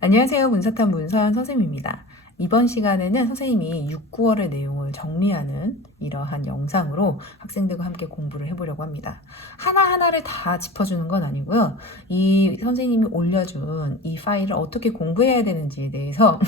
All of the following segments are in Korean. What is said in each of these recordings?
안녕하세요. 문사탄 문서연 선생님입니다. 이번 시간에는 선생님이 6, 9월의 내용을 정리하는 이러한 영상으로 학생들과 함께 공부를 해보려고 합니다. 하나하나를 다 짚어주는 건 아니고요. 이 선생님이 올려준 이 파일을 어떻게 공부해야 되는지에 대해서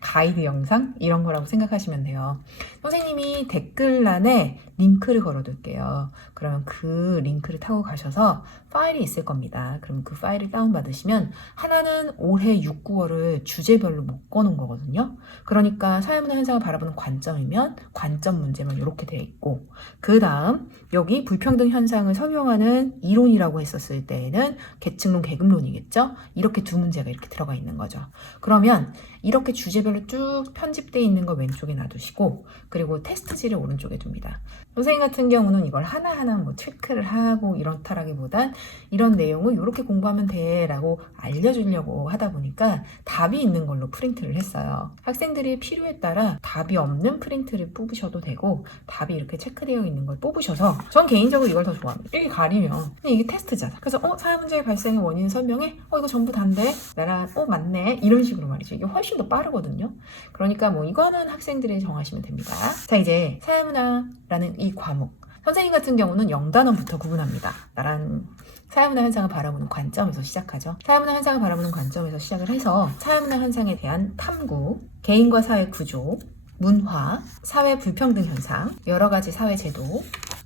가이드 영상? 이런 거라고 생각하시면 돼요. 선생님이 댓글란에 링크를 걸어둘게요. 그러면 그 링크를 타고 가셔서 파일이 있을 겁니다. 그럼 그 파일을 다운받으시면 하나는 올해 6, 9월을 주제별로 묶어놓은 거거든요. 그러니까 사회문화 현상을 바라보는 관점이면 관점 문제만 이렇게 되어 있고, 그 다음 여기 불평등 현상을 설명하는 이론이라고 했었을 때에는 계층론, 계급론이겠죠? 이렇게 두 문제가 이렇게 들어가 있는 거죠. 그러면 이렇게 주제별로 쭉 편집되어 있는 거 왼쪽에 놔두시고, 그리고 테스트지를 오른쪽에 둡니다. 선생님 같은 경우는 이걸 하나하나 뭐 체크를 하고 이렇다라기보단 이런 내용을 이렇게 공부하면 돼 라고 알려주려고 하다 보니까 답이 있는 걸로 프린트를 했어요. 학생들이 필요에 따라 답이 없는 프린트를 뽑으셔도 되고, 답이 이렇게 체크되어 있는 걸 뽑으셔서, 전 개인적으로 이걸 더 좋아합니다. 이렇게 가리면 이게 테스트잖아. 그래서 사회 문제의 발생의 원인 설명해? 이거 전부 단데? 나랑 맞네? 이런 식으로 말이죠. 이게 훨씬 더 빠르거든요. 그러니까 뭐 이거는 학생들이 정하시면 됩니다. 자, 이제 사회문화라는 이 과목, 선생님 같은 경우는 0단원부터 구분합니다. 나란 사회문화 현상을 바라보는 관점에서 시작하죠. 사회문화 현상을 바라보는 관점에서 시작을 해서 사회문화 현상에 대한 탐구, 개인과 사회 구조, 문화, 사회 불평등 현상, 여러 가지 사회 제도,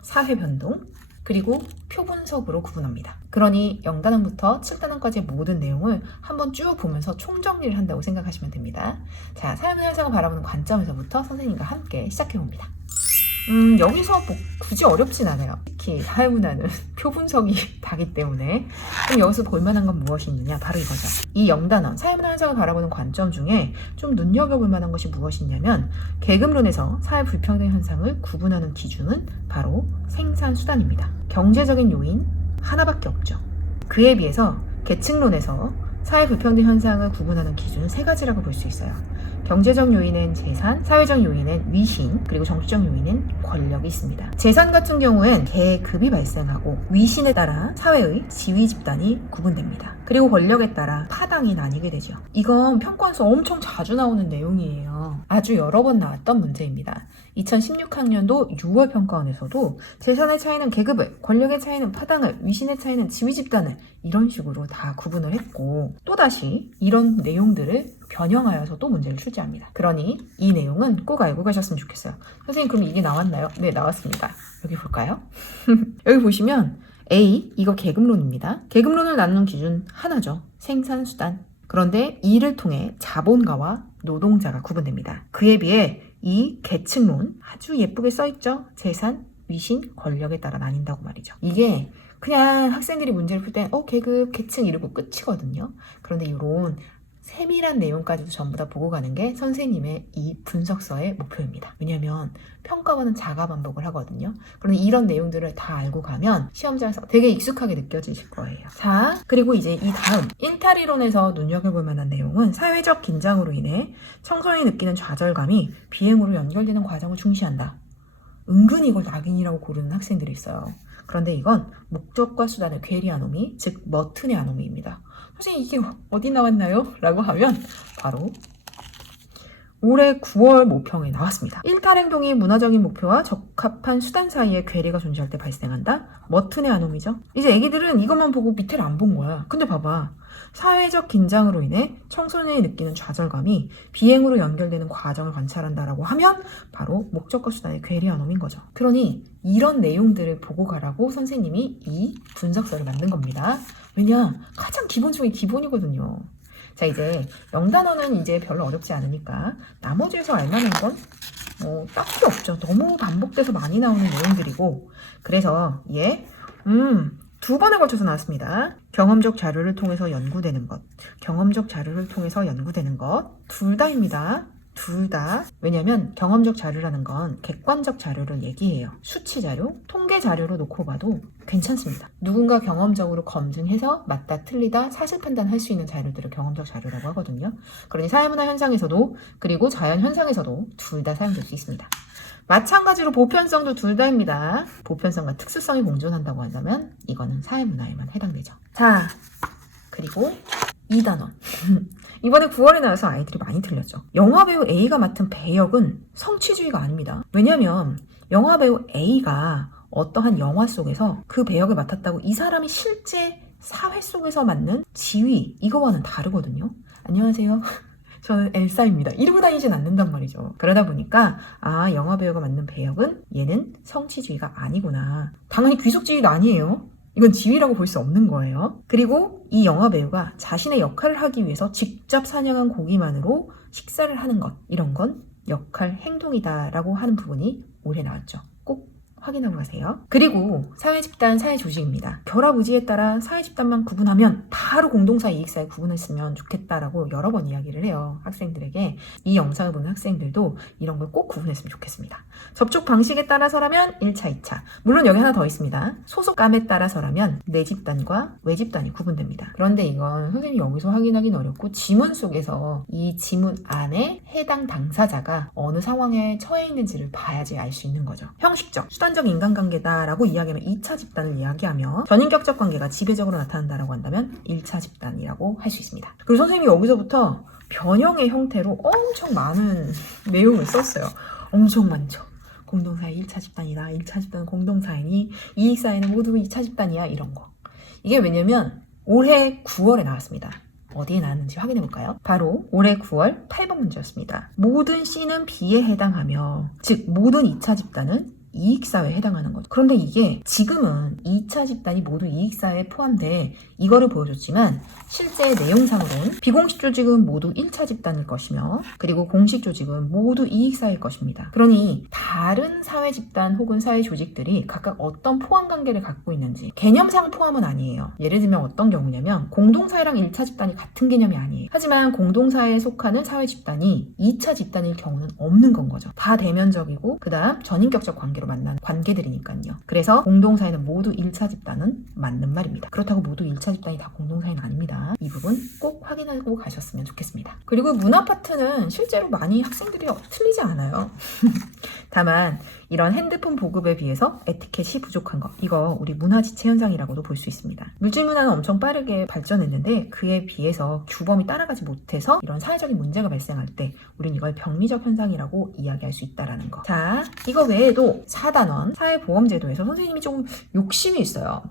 사회 변동, 그리고 표 분석으로 구분합니다. 그러니 0단원부터 7단원까지의 모든 내용을 한번 쭉 보면서 총정리를 한다고 생각하시면 됩니다. 자, 사회문화 현상을 바라보는 관점에서부터 선생님과 함께 시작해봅니다. 여기서 뭐 굳이 어렵진 않아요. 특히 사회문화는 표 분석이 다기 때문에. 그럼 여기서 볼만한 건 무엇이 있느냐? 바로 이거죠. 이 0단원, 사회문화 현상을 바라보는 관점 중에 좀 눈여겨볼 만한 것이 무엇이 있냐면, 계급론에서 사회 불평등 현상을 구분하는 기준은 바로 생산수단입니다. 경제적인 요인 하나밖에 없죠. 그에 비해서 계층론에서 사회 불평등 현상을 구분하는 기준은 세 가지라고 볼 수 있어요. 경제적 요인은 재산, 사회적 요인은 위신, 그리고 정치적 요인은 권력이 있습니다. 재산 같은 경우엔 계급이 발생하고, 위신에 따라 사회의 지위 집단이 구분됩니다. 그리고 권력에 따라 파당이 나뉘게 되죠. 이건 평가원에서 엄청 자주 나오는 내용이에요. 아주 여러 번 나왔던 문제입니다. 2016학년도 6월 평가원에서도 재산의 차이는 계급을, 권력의 차이는 파당을, 위신의 차이는 지위 집단을, 이런 식으로 다 구분을 했고, 또다시 이런 내용들을 변형하여서 또 문제를 출제합니다. 그러니 이 내용은 꼭 알고 가셨으면 좋겠어요. 선생님, 그럼 이게 나왔나요? 네, 나왔습니다. 여기 볼까요? 여기 보시면 A, 이거 계급론입니다. 계급론을 나누는 기준 하나죠. 생산수단. 그런데 이를 통해 자본가와 노동자가 구분됩니다. 그에 비해 이 계층론, 아주 예쁘게 써있죠. 재산, 위신, 권력에 따라 나뉜다고 말이죠. 이게 그냥 학생들이 문제를 풀 때 계급, 계층 이러고 끝이거든요. 그런데 이런 세밀한 내용까지도 전부 다 보고 가는 게 선생님의 이 분석서의 목표입니다. 왜냐하면 평가원은 자가 반복을 하거든요. 그런데 이런 내용들을 다 알고 가면 시험장에서 되게 익숙하게 느껴지실 거예요. 자, 그리고 이제 이 다음 일탈이론에서 눈여겨볼 만한 내용은 사회적 긴장으로 인해 청소년이 느끼는 좌절감이 비행으로 연결되는 과정을 중시한다. 은근히 이걸 낙인이라고 고르는 학생들이 있어요. 그런데 이건 목적과 수단의 괴리 아노미, 즉 머튼의 아노미입니다. 선생님, 이게 어디 나왔나요? 라고 하면 바로 올해 9월 모평에 나왔습니다. 일탈행동이 문화적인 목표와 적합한 수단 사이에 괴리가 존재할 때 발생한다? 머튼의 아노미죠. 이제 애기들은 이것만 보고 밑에를 안 본 거야. 근데 봐봐. 사회적 긴장으로 인해 청소년이 느끼는 좌절감이 비행으로 연결되는 과정을 관찰한다라고 하면 바로 목적과 수단의 괴리 아노미인 거죠. 그러니 이런 내용들을 보고 가라고 선생님이 이 분석서를 만든 겁니다. 왜냐? 가장 기본 중에 기본이거든요. 자, 이제 0단원은 이제 별로 어렵지 않으니까 나머지에서 알만한 건 딱히 없죠. 너무 반복돼서 많이 나오는 내용들이고, 그래서 두 번에 걸쳐서 나왔습니다. 경험적 자료를 통해서 연구되는 것, 경험적 자료를 통해서 연구되는 것, 둘 다입니다. 둘 다. 왜냐면 경험적 자료라는 건 객관적 자료를 얘기해요. 수치 자료, 통계 자료로 놓고 봐도 괜찮습니다. 누군가 경험적으로 검증해서 맞다 틀리다 사실 판단할 수 있는 자료들을 경험적 자료라고 하거든요. 그러니 사회문화 현상에서도, 그리고 자연 현상에서도 둘 다 사용될 수 있습니다. 마찬가지로 보편성도 둘 다입니다. 보편성과 특수성이 공존한다고 한다면 이거는 사회문화에만 해당되죠. 자, 그리고 2단원. 이번에 9월에 나와서 아이들이 많이 틀렸죠. 영화배우 A가 맡은 배역은 성취주의가 아닙니다. 왜냐면 영화배우 A가 어떠한 영화 속에서 그 배역을 맡았다고 이 사람이 실제 사회 속에서 맡는 지위 이거와는 다르거든요. 안녕하세요. 저는 엘사입니다. 이러고 다니진 않는단 말이죠. 그러다 보니까 영화배우가 맡는 배역은 얘는 성취주의가 아니구나. 당연히 귀속지위도 아니에요. 이건 지위라고 볼 수 없는 거예요. 그리고 이 영화배우가 자신의 역할을 하기 위해서 직접 사냥한 고기만으로 식사를 하는 것, 이런 건 역할 행동이다라고 하는 부분이 올해 나왔죠. 꼭 확인하고 가세요. 그리고 사회집단, 사회조직입니다. 결합의지에 따라 사회집단만 구분하면 바로 공동사, 이익사에 구분했으면 좋겠다라고 여러 번 이야기를 해요. 학생들에게. 이 영상을 보는 학생들도 이런 걸 꼭 구분했으면 좋겠습니다. 접촉 방식에 따라서라면 1차, 2차. 물론 여기 하나 더 있습니다. 소속감에 따라서라면 내 집단과 외 집단이 구분됩니다. 그런데 이건 선생님이 여기서 확인하기는 어렵고 지문 속에서 이 지문 안에 해당 당사자가 어느 상황에 처해 있는지를 봐야지 알 수 있는 거죠. 형식적, 수단적 인간관계다라고 이야기하면 2차 집단을 이야기하며 전인격적 관계가 지배적으로 나타난다라고 한다면 1차 집단이라고 할 수 있습니다. 그리고 선생님이 여기서부터 변형의 형태로 엄청 많은 내용을 썼어요. 엄청 많죠. 공동사회 1차 집단이다. 1차 집단은 공동사회니 이익사회는 모두 2차 집단이야. 이런 거. 이게 왜냐면 올해 9월에 나왔습니다. 어디에 나왔는지 확인해 볼까요? 바로 올해 9월 8번 문제였습니다. 모든 C는 B에 해당하며, 즉 모든 2차 집단은 이익사회에 해당하는 거죠. 그런데 이게 지금은 2차 집단이 모두 이익사회에 포함돼 이거를 보여줬지만 실제 내용상으로는 비공식 조직은 모두 1차 집단일 것이며 그리고 공식 조직은 모두 이익사회일 것입니다. 그러니 다른 사회 집단 혹은 사회 조직들이 각각 어떤 포함 관계를 갖고 있는지 개념상 포함은 아니에요. 예를 들면 어떤 경우냐면 공동사회랑 1차 집단이 같은 개념이 아니에요. 하지만 공동사회에 속하는 사회 집단이 2차 집단일 경우는 없는 건 거죠. 다 대면적이고 그 다음 전인격적 관계로 만난 관계들이니까요. 그래서 공동사회는 모두 1차 집단은 맞는 말입니다. 그렇다고 모두 1차 집단이 다 공동사회는 아닙니다. 이 부분 꼭 확인하고 가셨으면 좋겠습니다. 그리고 문화 파트는 실제로 많이 학생들이 틀리지 않아요. 다만 이런 핸드폰 보급에 비해서 에티켓이 부족한 것, 이거 우리 문화지체 현상이라고도 볼 수 있습니다. 물질 문화는 엄청 빠르게 발전했는데 그에 비해서 규범이 따라가지 못해서 이런 사회적인 문제가 발생할 때 우린 이걸 병리적 현상이라고 이야기할 수 있다는 거. 자, 이거 외에도 4단원 사회보험제도에서 선생님이 조금 욕심이 있어요.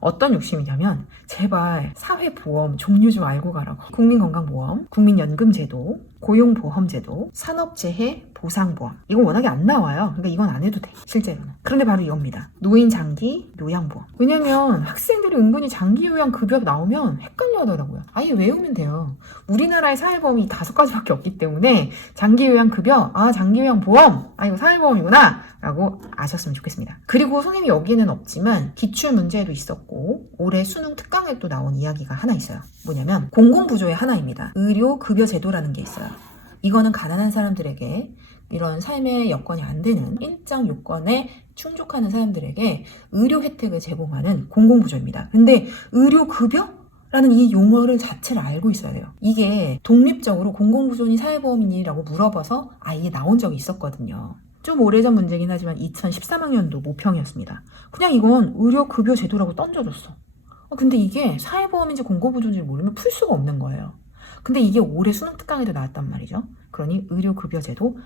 어떤 욕심이냐면 제발 사회보험 종류 좀 알고 가라고. 국민건강보험, 국민연금제도, 고용보험제도, 산업재해 보상보험. 이건 워낙에 안 나와요. 그러니까 이건 안 해도 돼. 실제로는. 그런데 바로 이겁니다. 노인장기 요양보험. 왜냐면 학생들이 은근히 장기요양급여 나오면 헷갈려 하더라고요. 아예 외우면 돼요. 우리나라의 사회보험이 5가지밖에 없기 때문에 장기요양급여, 장기요양보험, 이거 사회보험이구나 라고 아셨으면 좋겠습니다. 그리고 선생님이 여기에는 없지만 기출문제에도 있었고 올해 수능 특강에 또 나온 이야기가 하나 있어요. 뭐냐면 공공부조의 하나입니다. 의료급여제도라는 게 있어요. 이거는 가난한 사람들에게 이런 삶의 여건이 안 되는 일정 요건에 충족하는 사람들에게 의료 혜택을 제공하는 공공부조입니다. 근데 의료급여? 라는 이 용어를 자체를 알고 있어야 돼요. 이게 독립적으로 공공부조니 사회보험이니라고 물어봐서 이게 나온 적이 있었거든요. 좀 오래전 문제긴 하지만 2013학년도 모평이었습니다. 그냥 이건 의료급여 제도라고 던져줬어. 근데 이게 사회보험인지 공공부조인지 모르면 풀 수가 없는 거예요. 근데 이게 올해 수능 특강에도 나왔단 말이죠. 그러니 의료급여 제도,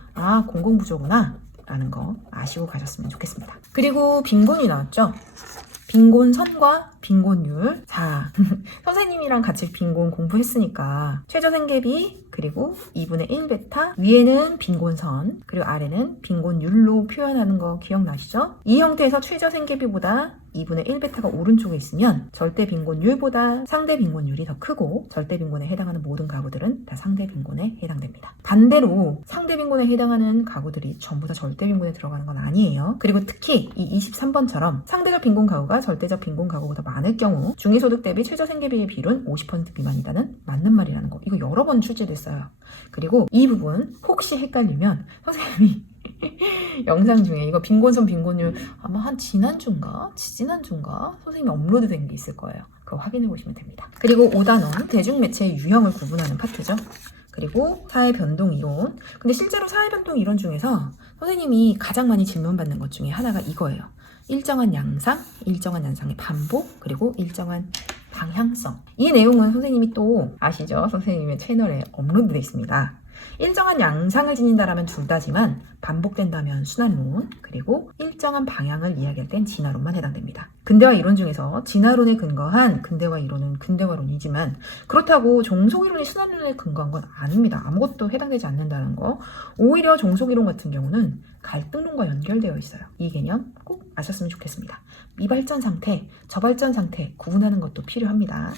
공공부조구나 라는 거 아시고 가셨으면 좋겠습니다. 그리고 빈곤이 나왔죠. 빈곤선과 빈곤율. 자, 선생님이랑 같이 빈곤 공부했으니까 최저생계비 그리고 2분의 1베타, 위에는 빈곤선 그리고 아래는 빈곤율로 표현하는 거 기억나시죠? 이 형태에서 최저생계비보다 2분의 1베타가 오른쪽에 있으면 절대 빈곤율보다 상대 빈곤율이 더 크고 절대 빈곤에 해당하는 모든 가구들은 다 상대 빈곤에 해당됩니다. 반대로 상대 빈곤에 해당하는 가구들이 전부 다 절대 빈곤에 들어가는 건 아니에요. 그리고 특히 이 23번처럼 상대적 빈곤 가구가 절대적 빈곤 가구보다 많을 경우 중위소득 대비 최저생계비의 비율은 50% 미만이다는 맞는 말이라는 거. 이거 여러 번 출제됐어요. 그리고 이 부분 혹시 헷갈리면 선생님이 영상 중에 이거 빈곤선 빈곤율 아마 한 지난주인가 선생님이 업로드된 게 있을 거예요. 그거 확인해 보시면 됩니다. 그리고 5단원 대중매체의 유형을 구분하는 파트죠. 그리고 사회변동이론. 근데 실제로 사회변동이론 중에서 선생님이 가장 많이 질문받는 것 중에 하나가 이거예요. 일정한 양상, 일정한 양상의 반복, 그리고 일정한 방향성. 이 내용은 선생님이 또 아시죠? 선생님의 채널에 업로드되어 있습니다. 일정한 양상을 지닌다라면 둘 다지만 반복된다면 순환론, 그리고 일정한 방향을 이야기할 땐 진화론만 해당됩니다. 근대화 이론 중에서 진화론에 근거한 근대화 이론은 근대화론이지만 그렇다고 종속이론이 순환론에 근거한 건 아닙니다. 아무것도 해당되지 않는다는 거. 오히려 종속이론 같은 경우는 갈등론과 연결되어 있어요. 이 개념 꼭 아셨으면 좋겠습니다. 미발전 상태, 저발전 상태 구분하는 것도 필요합니다.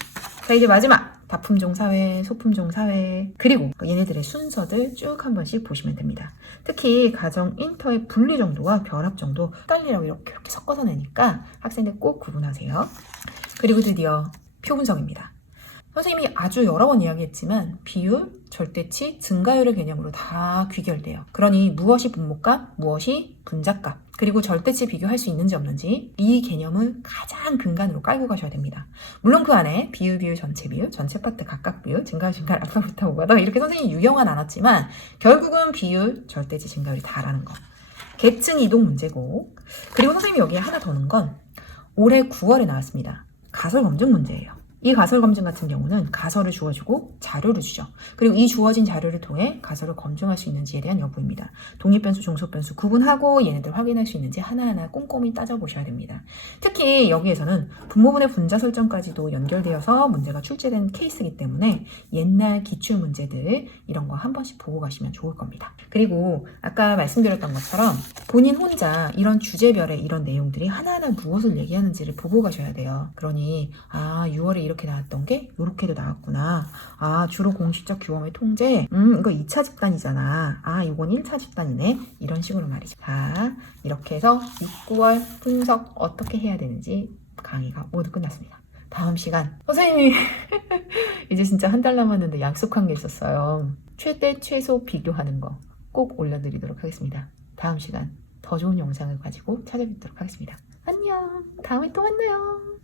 자, 이제 마지막 다품종 사회, 소품종 사회, 그리고 얘네들의 순서들 쭉 한 번씩 보시면 됩니다. 특히 가정 인터의 분리 정도와 결합 정도 헷갈리라고 이렇게 섞어서 내니까 학생들 꼭 구분하세요. 그리고 드디어 표분석입니다. 선생님이 아주 여러 번 이야기했지만 비율, 절대치, 증가율의 개념으로 다 귀결돼요. 그러니 무엇이 분모값, 무엇이 분자값, 그리고 절대치 비교할 수 있는지 없는지 이 개념을 가장 근간으로 깔고 가셔야 됩니다. 물론 그 안에 비율, 전체 비율, 전체 파트 각각 비율, 증가율, 앞서부터 오가다 이렇게 선생님이 유형화 나눴지만 결국은 비율, 절대치, 증가율이 다라는 거. 계층 이동 문제고, 그리고 선생님이 여기에 하나 더 넣은 건 올해 9월에 나왔습니다. 가설 검증 문제예요. 이 가설 검증 같은 경우는 가설을 주어주고 자료를 주죠. 그리고 이 주어진 자료를 통해 가설을 검증할 수 있는지에 대한 여부입니다. 독립변수, 종속변수 구분하고 얘네들 확인할 수 있는지 하나하나 꼼꼼히 따져보셔야 됩니다. 특히 여기에서는 분모분의 분자 설정까지도 연결되어서 문제가 출제된 케이스이기 때문에 옛날 기출 문제들 이런 거 한 번씩 보고 가시면 좋을 겁니다. 그리고 아까 말씀드렸던 것처럼 본인 혼자 이런 주제별의 이런 내용들이 하나하나 무엇을 얘기하는지를 보고 가셔야 돼요. 그러니 6월에 이렇게 나왔던 게 이렇게도 나왔구나. 주로 공식적 규범의 통제. 이거 2차 집단이잖아. 이건 1차 집단이네. 이런 식으로 말이죠. 자, 이렇게 해서 6, 9월 분석 어떻게 해야 되는지 강의가 모두 끝났습니다. 다음 시간 선생님이 이제 진짜 한 달 남았는데 약속한 게 있었어요. 최대 최소 비교하는 거 꼭 올려드리도록 하겠습니다. 다음 시간 더 좋은 영상을 가지고 찾아뵙도록 하겠습니다. 안녕. 다음에 또 만나요.